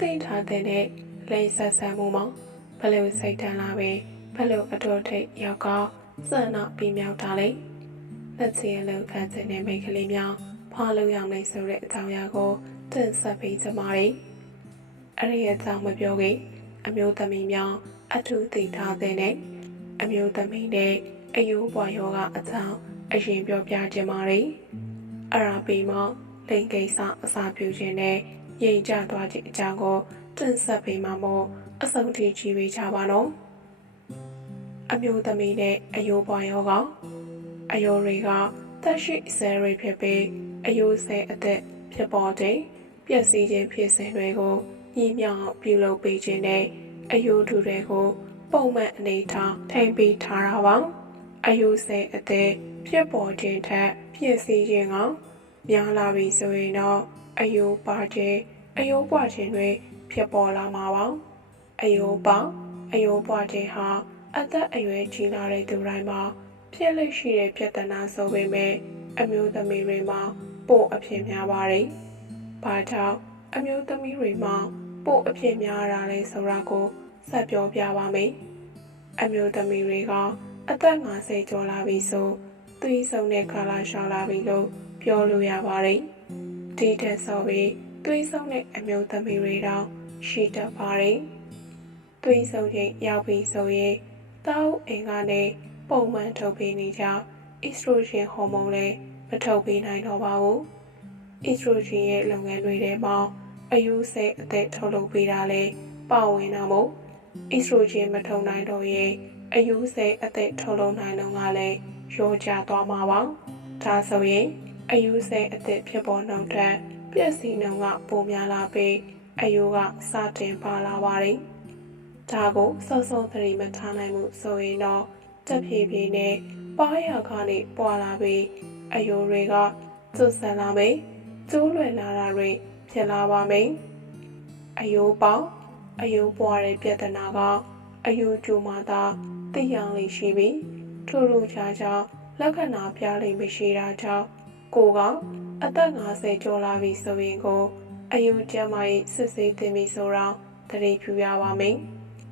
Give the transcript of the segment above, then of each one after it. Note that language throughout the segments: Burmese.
သိထားတဲ့လိန်ဆက်ဆန်မှုမှာဘယ်လိုစိတ်တန်းလာပဲဘယ်လိုအတော်ထိတ်ရောက်ကစံနာပြီးမြောက်တာလဲလက်ချင်လုံခံတဲ့မိန်းကလေးများဖားလို့ရမယ်ဆိုတဲ့အကြောင်းအရာကိုတင်ဆက်ပေးကြပါမယ်အဲ့ဒီအကြောင်းမပြောခင်အမျိုးသမီးများအထူးသိထားတဲ့အမျိုးသမီးနဲ့အယိုးပွားယောဂအကြောင်းအရင်ပြောပြခြင်းပါတယ်အရာပြီးမှလိန်ကိစ္စအစာပြုခြင်းနဲ့ ရိတ်ကြသွားခြင်းအကြောင်းကိုတင်ဆက်ပေးမှာမို့အဆုံးထိကြည့်ပေးကြပါနော်အမျိုးသမီးနဲ့အယိုးပွားရောကအယိုးတွေကတက်ရှိဆဲရိဖြစ်ပြီးအယိုးဆဲအသက်ဖြစ်ပေါ်တဲ့ပျက်စီးခြင်းဖြစ်စဉ်တွေကိုညီမြောင်ပြုလုပ်ပေးခြင်းနဲ့အယိုးထူတွေကိုပုံမှန်အနေထားထိမ့်ပေးထားတာပါအယိုးဆဲအသက်ဖြစ်ပေါ်ခြင်းထက်ပျက်စီးခြင်းကများလာပြီဆိုရင်တော့ အယိုးပါခြင်းအယိုးပွားခြင်းတွေဖြစ်ပေါ်လာမှာပါအယိုးပါအယိုးပွားခြင်းဟာအသက်အရွယ်ကြီးလာတဲ့သူတိုင်းမှာဖြစ်လက်ရှိတဲ့ပြဿနာဆိုပေမဲ့အမျိုးသမီးတွေမှာပို့အဖြစ်များပါတယ်။ဘာကြောင့်အမျိုးသမီးတွေမှာပို့အဖြစ်များတာလဲဆိုတာကိုဆက်ပြောပြပါမယ်။အမျိုးသမီးတွေကအသက်50ကျော်လာပြီဆိုသွေးဆုံတဲ့ကာလရှောင်လာပြီလို့ပြောလို့ရပါတယ်။ ဒီတက်ဆော်ပြီးသွေးဆုံတဲ့အမျိုးသမီးတွေတောင်ရှိတတ်ပါတယ်။သွေးဆုံချိန်ရောက်ပြီဆိုရင်တောက်အင်ကနေပုံမှန်ထုတ်ပေးနေကြအီစထရိုဂျင်ဟော်မုန်းလည်းမထုတ်ပေးနိုင်တော့ပါဘူး။အီစထရိုဂျင်ရဲ့လုပ်ငန်းတွေထဲမှာအယူဆဲအသက်ထုတ်လုပ်ပေးတာလည်းပါဝင်တာမို့အီစထရိုဂျင်မထုတ်နိုင်တော့ရင်အယူဆဲအသက်ထုတ်လုပ်နိုင်တော့ကလည်းရောကျသွားမှာပါ။ဒါဆိုရင် အယူဆဲအသစ်ဖြစ်ပေါ်နှုန်းထက်ပြည့်စည်နှုန်းကပိုများလာပြီးအယူကစတင်ပါလာပါတယ်။ဒါကိုစောစောသတိမထားနိုင်မှုဆိုရင်တော့တက်ဖြည်းဖြည်းနဲ့ပါးရကနေပွာလာပြီးအယူတွေကကျွတ်ဆန်လာမယ်။ကျိုးလွယ်လာတာတွေဖြစ်လာပါမယ်။အယူပေါင်းအယူပွားတဲ့ပြဿနာကအယူကျူမှာသာသိရလိမ့်ရှိပြီးထူးထူးခြားခြားလက္ခဏာပြလိမ့်မရှိတာကြောင့် ကိုကအသက်50ကျော်လာပြီဆိုရင်ကိုအယုကျမ်းမာရေးစစ်ဆေးသင်ပြီဆိုတော့တတိပြုရပါမယ်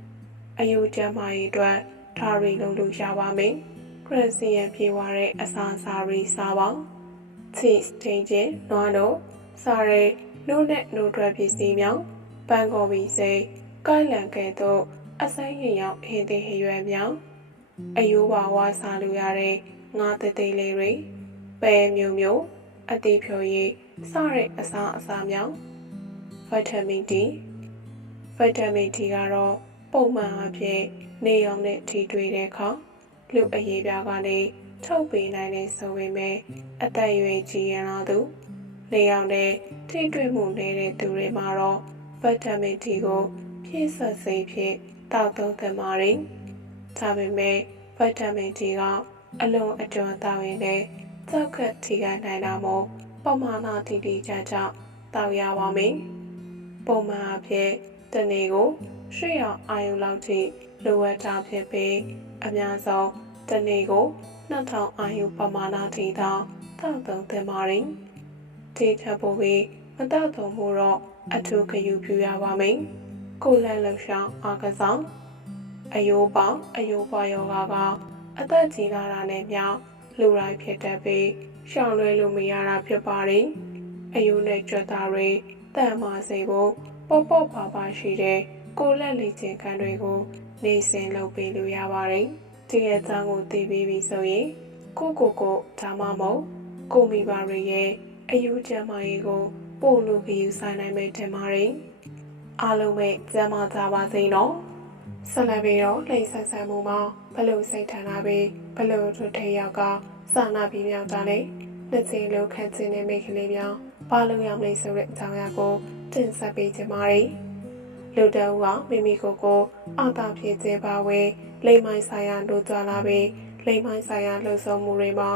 ။အယုကျမ်းမာရေးအတွက်ဒါရီလုပ်လို့ရပါမယ်။ခရစီယန်ပြေဝတဲ့အစာစာရီစားပါ။ cheese တင်ချင်းနွားတို့စားရဲနို့နဲ့နို့ထွက်ပစ္စည်းမြောင်ပန်းကော်ပီစိတ်ကိုက်လန်ကဲ့သို့အစိုင်းရင်ရောက်ဟင်းသေးဟရွယ်မြောင်အယိုးပါဝါစားလို့ရတဲ့ငါးသေးသေးလေးတွေ ပဲမျိုးမျိုးအသေးဖြိုရည်စတဲ့အစားအစာမြောင်ဗီတာမင် D ဗီတာမင် D ကတော့ပုံမှန်အဖြစ်နေအောင်နဲ့ထိတွေ့တဲ့အခါလူအရေးပြားကနေထုတ်ပေးနိုင်တဲ့ဆိုပေမဲ့အသက်အရွယ်ကြီးရလာသူနေအောင်နဲ့ထိတွေ့မှုနေတဲ့သူတွေမှာတော့ဗီတာမင် D ကိုဖြည့်ဆွတ်စေဖြစ်တောက်သုံးသင့်ပါတယ်။ဒါပေမဲ့ဗီတာမင် D ကအလွန်အကျွမ်းတောက်ရင်လ ည်းကြောက်ကထိခိုက်နိုင်တာမို့ပမာဏတိတိကျကျတောက်ရပါမယ်။ပုံမှန်အဖြစ်တနေ့ကိုရှေ့ရအာယုလောက်ထိလိုအပ်တာဖြစ်ပြီးအများဆုံးတနေ့ကို2000အာယုပမာဏထိသာတောက်သုံးသင့်ပါတယ်။ဒီထပ်ဖို့ပြီးမတောက်သုံးမှုတော့အထူးဂရုပြုရပါမယ်။ကိုယ်လက်လှရှောင်းအားကစားအယိုးပေါအယိုးပွားယောဂကအသက်ကြီးလာတာနဲ့မျှ လူတိုင်းဖြစ်တတ်ပြီးရှောင်လွဲလို့မရတာဖြစ်ပါတယ်။အယိုးနဲ့ကြွက်သားတွေတန်မာစေဖို့ပေါ့ပေါ့ပါပါရှိတဲ့ကိုလက်လေးချင်းခံတွေကိုနေစဉ်လုပ်ပေးလို့ရပါတယ်။ဒီရဲ့အကြောင်းကိုသိပြီးပြီဆိုရင်ကိုကိုကိုဒါမှမဟုတ်ကိုမိဘတွေရဲ့အယိုးကျမ်းမာရေးကိုပို့လို့ဂရုစိုက်နိုင်မယ်ထင်ပါတယ်။အားလုံးပဲကျမ်းမာကြပါစေနော်။ဆက်လက်ပြီးတော့လိမ့်ဆက်ဆံမှုမှာဘလို့စိတ်ထန်တာပဲ ဘလို့တို့ထေရောက်ကစာနာပြီးမြောက်တာနဲ့နှစ်ချင်းလုံးခန့်ချင်းတဲ့မိတ်ကလေးများဘာလို့ရမလဲဆိုတဲ့အကြောင်းအရာကိုတင်ဆက်ပေးချင်ပါတယ်လူတအုပ်ကမိမိကိုယ်ကိုအာသာဖြစ်စေပါဝေလိမ့်မိုင်းဆိုင်ရာလိုကြလာပြီးလိမ့်မိုင်းဆိုင်ရာလှုပ်ဆောင်မှုတွေမှာ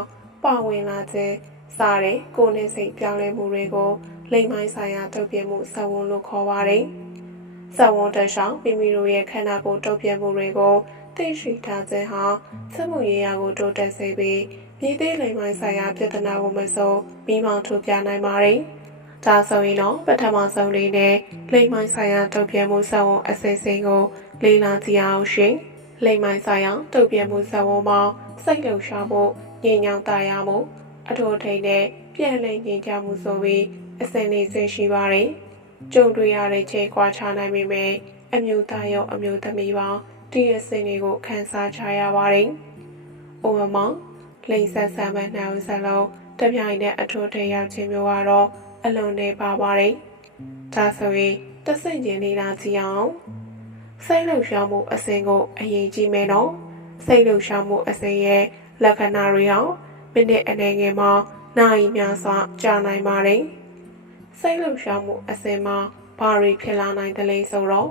ပါဝင်လာခြင်းစားတဲ့ကိုယ်နဲ့စိတ်ပြောင်းလဲမှုတွေကိုလိမ့်မိုင်းဆိုင်ရာတုတ်ပြမှုစဝန်းလို့ခေါ်ပါတယ်။စဝန်းတရှောင်းမိမိတို့ရဲ့ခန္ဓာကိုယ်တုတ်ပြမှုတွေကို သိရှိထားခြင်းဟာသက်မှုရေးရာကိုတိုးတက်စေပြီးပြည်သေးလိမ့်မိုင်းဆိုင်ရာပြဿနာကိုမစိုးမိမောင်ထုတ်ပြနိုင်ပါတယ်။ဒါဆိုရင်တော့ပထမဆုံးလေးနဲ့လိမ့်မိုင်းဆိုင်ရာတုတ်ပြမှုစဝန်းအစိစိမ်ကိုလေ့လာကြည့်အောင်ရှင်။လိမ့်မိုင်းဆိုင်ရာတုတ်ပြမှုစဝန်းမှာစိတ်လှုပ်ရှားမှုညဉ့်ညောင်းတာယာမှုအထိုထိန်နဲ့ပြန်လည်ညင်ကြမှုဆိုပြီးအစင်းလေးဆင်းရှိပါတယ်။ကြုံတွေ့ရတဲ့ချိန်ကွာခြားနိုင်ပေမဲ့အမျိုးသားရောအမျိုးသမီးပါ ဒီအစင်းလေးကိုခန်းစားချရပါတယ်။ဥပမာလိမ့်ဆက်ဆံမဲ့နှောင်စလုံးတပြိုင်တည်းအထိုထိန်ရောက်ခြင်းမျိုးကတော့အလွန်နေပါပါတယ်။ဒါဆိုရင်တဆင့်ချင်းလေးလာကြည့်အောင်။စိတ်လှုပ်ရှားမှုအစင်းကိုအရင်ကြည့်မယ်နော်။စိတ်လှုပ်ရှားမှုအစင်းရဲ့လက္ခဏာတွေအောင်မိနစ်အနေငယ်မှာနိုင်များစွာကြာနိုင်ပါတယ်။စိတ်လှုပ်ရှားမှုအစင်မှာဘာတွေဖြစ်လာနိုင်သလဲဆိုတော့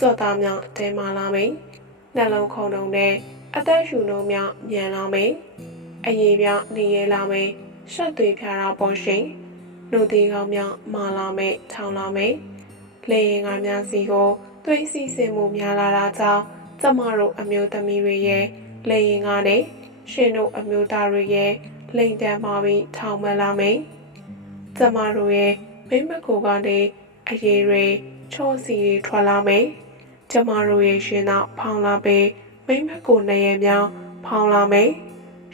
ကြော့သားများတဲမာလာမယ်။နှလုံးခုန်တုံနဲ့အသက်ရှူနှုံးများမြန်လာမယ်။အရေးပြနေရလာမယ်။ရှက်သွေးဖြာတာပေါ်ရှင်။နှုတ်သေးကောင်းများမာလာမယ်ထောင်လာမယ်။လေရင်ကများစီကိုသွေးစီးဆင်းမှုများလာတာကြောင့်ကျမတို့အမျိုးသမီးတွေရဲ့လေရင်ကနဲ့ရှင်တို့အမျိုးသားတွေရဲ့လိန်တန်ပါပြီးထောင်မလာမိန်ကျမတို့ရဲ့မိမကိုကနေအရေးတွေချောစီတွေထွက်လာမိန် ကျမတို့ရဲ့ရှင်တော့ဖောင်းလာပြီးမိမကိုနေရမြောင်းဖောင်းလာမိန်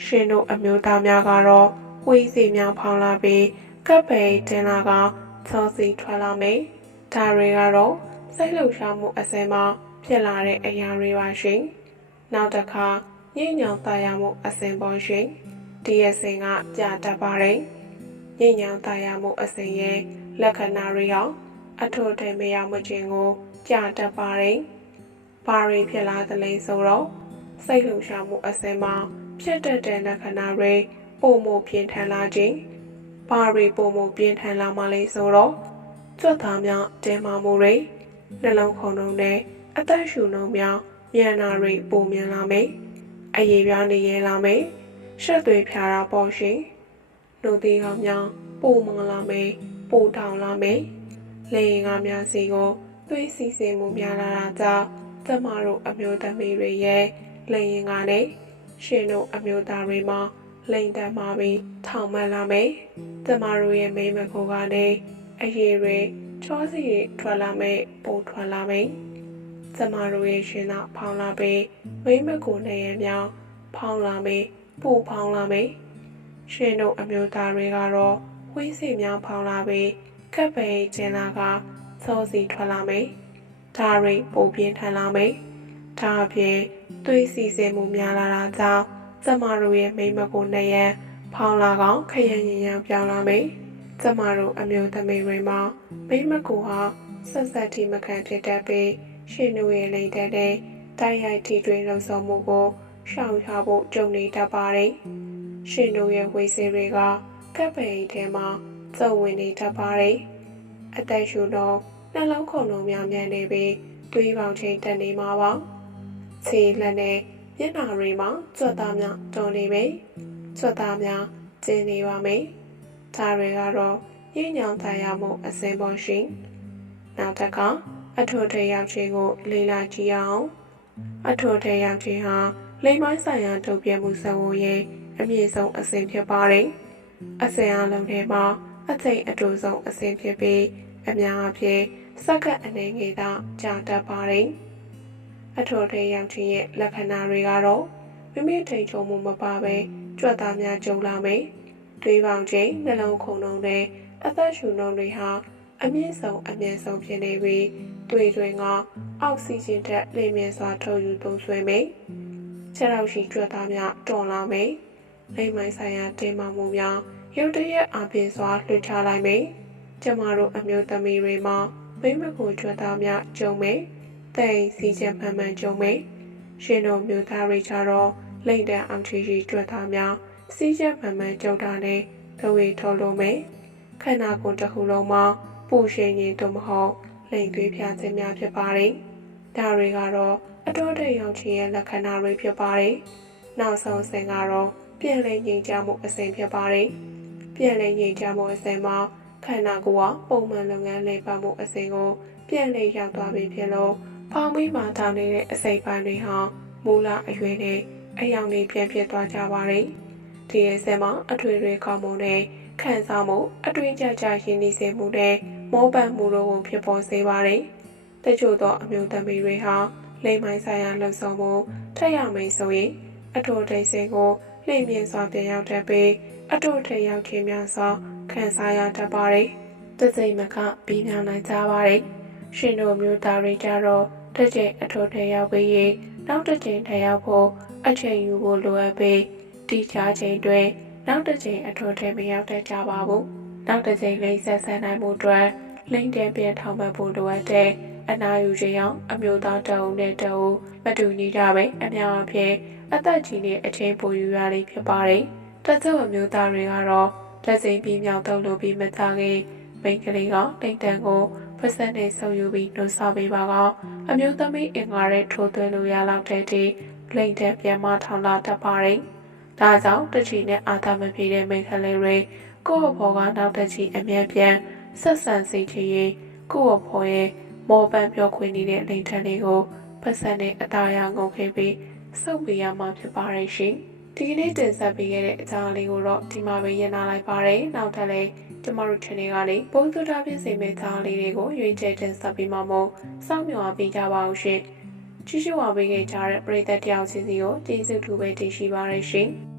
ရှင်တို့အမျိုးသားများကတော့ဝေးစီများဖောင်းလာပြီးကပ်ပိန်တင်လာကချောစီထွက်လာမိန်ဒါတွေကတော့စိတ်လှုပ်ရှားမှုအစင်မှာဖြစ်လာတဲ့အရာတွေပါရှင်နောက်တစ်ခါညဉ့်ညောင်တာယာမှုအစဉ်ပေါ်ရှင်ဒီအစဉ်ကကြာတတ်ပါတယ်ညဉ့်ညောင်တာယာမှုအစဉ်ရဲ့လက္ခဏာတွေရောအထိုထဲမရမခြင်းကို ကြာတတ်ပါတယ်ဘာတွေဖြစ်လာသလဲဆိုတော့စိတ်လှုပ်ရှားမှုအစဉ်မှာဖြစ်တတ်တဲ့လက္ခဏာတွေပုံမပြင်းထန်လာခြင်းဘာတွေပုံမပြင်းထန်လာမှလဲဆိုတော့ကြွက်သားများတင်းမာမှုတွေနှလုံးခုန်နှုံနဲ့အသက်ရှူနှုံများမြန်နာတွေပုံမြန်လာမယ်အရေးပြားနေရလာမယ်ရှက်သွေးဖြာတာပေါ့ရှင်နှုတ်သေးကောင်းများပိုမလာမယ်ပိုထောင်လာမယ်လေရင်ကားများစီကို သွေးစီစီမှုများလာတာကြောင့်ကျမတို့အမျိုးသမီးတွေရဲ့လေရင်ကားနဲ့ရှင်တို့အမျိုးသားတွေမှာလိန်တမ်းมาပြီးထောင်မှန်လာမယ်ကျမတို့ရဲ့မိမခိုကနေအရေးတွေချောစီတွေထွက်လာမယ်ပိုထွက်လာမယ်ကျမတို့ရဲ့ရှင်သာဖောင်းလာပြီးမိမကိုနေရမြောင်းဖောင်းလာမေးပူဖောင်းလာမေးရှင်တို့အမျိုးသားတွေကတော့ဝင်းစီများဖောင်းလာပြီးကပ်ပိန်ကျင်လာက စောစီထွက်လာမေးဒါရီပူပြင်းထန်လာမေးဒါအပြင်သွေးစီစဲမှုများလာတာကြောင့်ကျမတို့ရဲ့မိမကိုနေရဖောင်းလာကောင်ခရမ်းရင်ရံပြောင်းလာမေးကျမတို့အမျိုးသမီးတွေမှာမိမကိုဟာဆက်ဆက်ထိမခံဖြစ်တတ်ပြီးရှင်တို့ရဲ့လိမ့်တဲ့တိုက်ရိုက်ထိတွေ့လှုံ့ဆော်မှုကိုရှောင်ရှားဖို့ကြုံနေတတ်ပါတယ်။ရှင်တို့ရဲ့ဝေစေတွေကကပ်ပိန်ထဲမှာစုံဝင်နေတတ်ပါတယ်။အသက်ရှူတော့ နှလုံးခုန်လုံးများမြန်နေပြီးတွေးပေါင်ချိန်တက်နေမှာပါ။ခြေလက်နဲ့မျက်နှာတွေမှာကြွက်သားများတုံနေပြီ။ကြွက်သားများကျင်းနေပါမယ်။ဒါတွေကတော့ညဉ့်ညောင်သားရမှုအစင်ပေါ်ရှင်။နောက်တစ်ခါအထွတ်ထရောက်ခြင်းကို လေ့လာကြည့်အောင်အထွတ်ထရောက်ခြင်းဟာလိမ်မိုင်းဆိုင်ရာတုတ်ပြမှုစံဝရဲ့အမြင့်ဆုံးအဆင့်ဖြစ်ပါတယ်အဆင့်အလုံးထဲမှာအချိန်အတူဆုံးအဆင့်ဖြစ်ပြီးအများအပြား စက္ကန့်အနေငယ်သာကြာတတ်ပါတယ်အထွတ်ထရောက်ခြင်းရဲ့လက္ခဏာတွေကတော့မိမိထိန်ချုံမှုမပါဘဲကြွက်သားများကြုံလာမယ်တွေးပေါင်ခြင်းနှလုံးခုန်နှုံတဲ့အသက်ရှူနှုံတွေဟာအမြင့်ဆုံးအမြင့်ဆုံးဖြစ်နေပြီးတွေ့တွင်ကအောက်ဆီဂျင်ဓာတ်လျင်မြန်စွာထုတ်ယူသုံးစွဲမယ်။ခြေထောက်ရှိကြွက်သားများတော်လာမယ်။လိမ့်မိုင်းဆိုင်ရာတင်းမာမှုများရုတ်တရက်အပြင်စွာလွှတ်ချလိုက်မယ်။ကျမတို့အမျိုးသမီးတွေမှာ မိမကိုကြွက်သားများကြုံမယ်။တိမ်စီချက်မှန်မှန်ကြုံမယ်။ရှင်တို့မျိုးသားတွေကြတော့လိမ့်တန်အောင်ချီရှိကြွက်သားများစီချက်မှန်မှန်ကြုံတာနဲ့ဒဝေထုတ်လို့မယ်။ခန္ဓာကိုယ်တစ်ခုလုံးမှာပူရှင်ရင်တို့မဟုတ်လိမ်သွေးဖျားခြင်းများဖြစ်ပါတယ်။ဒါတွေကတော့အတော်တိတ်ရောက်ခြင်းရဲ့လက္ခဏာတွေဖြစ်ပါတယ်။နောက်ဆုံးအဆင့်ကတော့ပြန်လည်ငြိမ်ချမှုအဆင့်ဖြစ်ပါတယ်။ပြန်လည်ငြိမ်ချမှုအဆင့်မှာ ခန္ဓာကိုယ်ကပုံမှန်လုပ်ငန်းလည်ပတ်မှုအဆင့်ကိုပြန်လည်ရောက်သွားပြီဖြစ်လို့ပေါင်းပြီးမှတောင်းနေတဲ့အစိပ်ပိုင်းတွေဟာမူလအရွယ်နဲ့အယောင်တွေပြန်ဖြစ်သွားကြပါတယ်။ဒီအဆင့်မှာအထွေထွေကောင်းမှုနဲ့ခံစားမှုအတွေ့အကြကြရင်းနှီးစေမှုနဲ့မောပန့်မှုတို့ကိုဖြစ်ပေါ်စေပါတယ်။တချို့သောအမျိုးသမီးတွေဟာလိမ်မိုင်းဆိုင်ရာလှုပ်ဆောင်မှုထက်ရမယ်ဆိုရင်အထိုဒိတ်စင်ကိုလှိမ့်မြင့်စွာပြန်ရောက်တတ်ပြီးအထိုထက်ရောက်ခြင်းများစွာ ခံစားရတတ်ပါတယ်။တစိမ့်မကပြီးမြောင်နိုင်ကြပါတယ်။ရှင်တို့မျိုးသားတွေကြတော့တစ်ချိန်အထိုထက်ရောက်ပြီးရင်နောက်တစ်ချိန်ထက်ရောက်ဖို့အချိန်ယူဖို့လိုအပ်ပြီးတိကျချိန်တွင်နောက်တစ်ချိန်အထိုထက်မရောက်တတ်ကြပါဘူး။နောက်တစ်ချိန်လိမ့်ဆက်ဆန်းနိုင်မှုအတွက်လိမ့်တဲ့ပြန်ထောင်မှတ်ဖို့လိုအပ်တဲ့အနာယူခြင်းကြောင့်အမျိုးသားတအုပ်နဲ့တအုပ်မတူညီကြပဲအများအပြားအသက်ကြီးနဲ့အချင်းပိုယူရလိမ့်ဖြစ်ပါတယ်။တချို့အမျိုးသားတွေကတော့ လက်စိမ်ပြီးမြောက်တော့လို့ပြီးမသားခင်မိန်းကလေးကတိတ်တန်ကိုပတ်စံနဲ့ဆုပ်ယူပြီးနှုတ်ဆောက်ပေးပါကအမျိုးသမီးအင်္ဂါရဲထိုးသွင်းလို့ရလောက်တဲ့ဒီလိမ့်တဲ့ပြန်မထောင်လာတတ်ပါတယ်။ဒါကြောင့်တချီနဲ့အာသာမပြေတဲ့မိန်းကလေးတွေကိုယ့်ဘောကနောက်တချီအမြဲပြန်ဆက်ဆံစေချင်ရင်ကိုယ့်ဘောရဲ့မောပန်းပြောခွင့်နေတဲ့လိမ့်ထန်လေးကိုပတ်စံနဲ့အသားရငုံခဲ့ပြီးစုပ်ပေးရမှာဖြစ်ပါရဲ့ရှင်။ ဒီကနေ့တင်ဆက်ပေးခဲ့တဲ့အကြောင်းလေးကိုတော့ဒီမှာပဲရနာလိုက်ပါတယ်။နောက်ထပ်လည်းကျမတို့ channel ကနေပုံစံထားပြင်ဆင်မဲ့သားလေးတွေကိုရွေးချယ်တင်ဆက်ပေးမှာမို့စောင့်မျှော်အားပေးကြပါဦးရှင်။ကြည့်ရှုပါပေးခဲ့ကြတဲ့ပရိသတ်တယောက်ချင်းစီကိုကျေးဇူးထူးပဲတင်ရှိပါရရှင်။